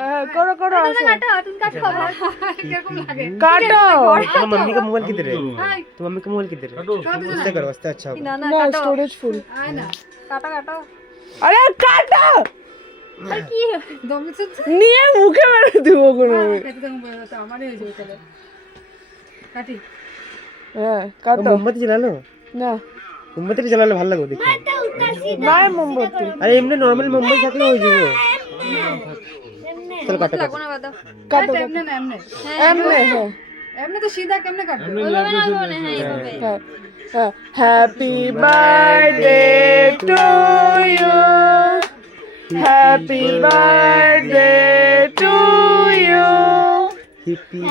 हाँ करो करो तुम काटो किरकम लागे काटो तो मम्मी का मोबाइल किधर है? तो मम्मी का मोबाइल किधर है? उससे करो उससे अच्छा होगा। ना ना ना काटो स्टोरेज फुल आय ना काटो काटो अरे काटो আর কি দম দিচ্ছে নিয়ে মুখে মেরে দিব কোনো খেতে দম তো আমারই হয়ে যাবে তাহলে কাটি হ্যাঁ কাটো মোমবাতি জ্বালালো না মোমবাতি জ্বালালে ভালো লাগবে দেখতে। নাই মোমবাতি আরে এমনি নরমাল মোমবাতি থাকলে হয়ে যাবে। চল কাটো লাগো না বাদা কাটো এমনে না এমনে এমনে হ্যাঁ এমনে তো সিধা কেমনে কাটবে হ্যাঁ হ্যাঁ happy birthday to you happy birthday to you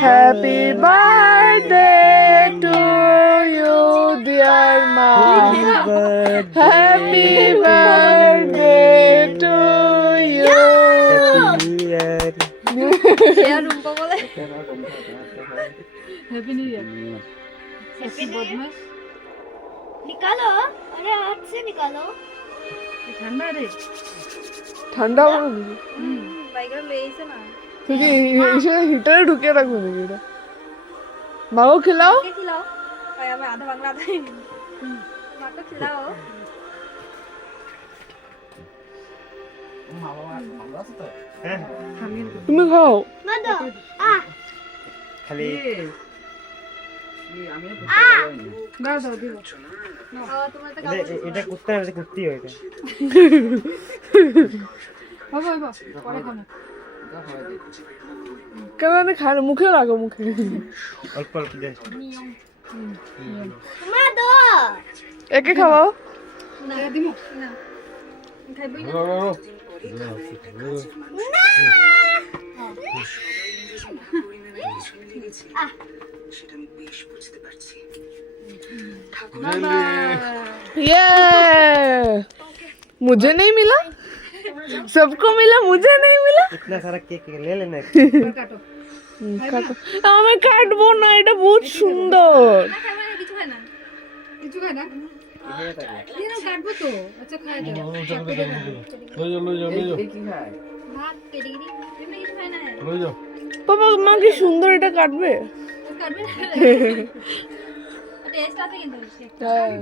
happy birthday to you dear মা হ্যাপি বার্থডে টু ইউ यार रुम्पा बोले हैप्पी न्यू ईयर हैप्पी बदमाश निकालो अरे हाथ से निकालो ठंडा रे ঠান্ডা বাইরে লেইছে না তুই এসে হিটারে ঢুকিয়ে রাখবো নাকি এটা মাও খেলাও কে খিলাও ভাই আমি আধা বাংলা আধা মা তো খিলাও তুমি খাও मदो খালি দাও দাও দিও তোমার তো এটা করতে হবে, এটা করতেই হয় এটা। হবে হবে পরে খাবো কেন খায় না মুখে রাখো মুখে অল্প অল্প দে। मदो একে খাওয়াও না দিমু না খাইবই না ये मुझे नहीं मिला सबको मिला मुझे नहीं मिला इतना सारा केक ले लेना। কাটো কাটো আমি কাটবো না এটা বহুত সুন্দর না খাবে না কিছু খায় না কিছু খায় না এই না কাটবো তো আচ্ছা খায় দাও ভাত পেডিগ্রি এমনি কিছু খায় না বাবা মা কি সুন্দর এটা কাটবে কাটবে টেস্ট আছে কিন্তু হ্যাঁ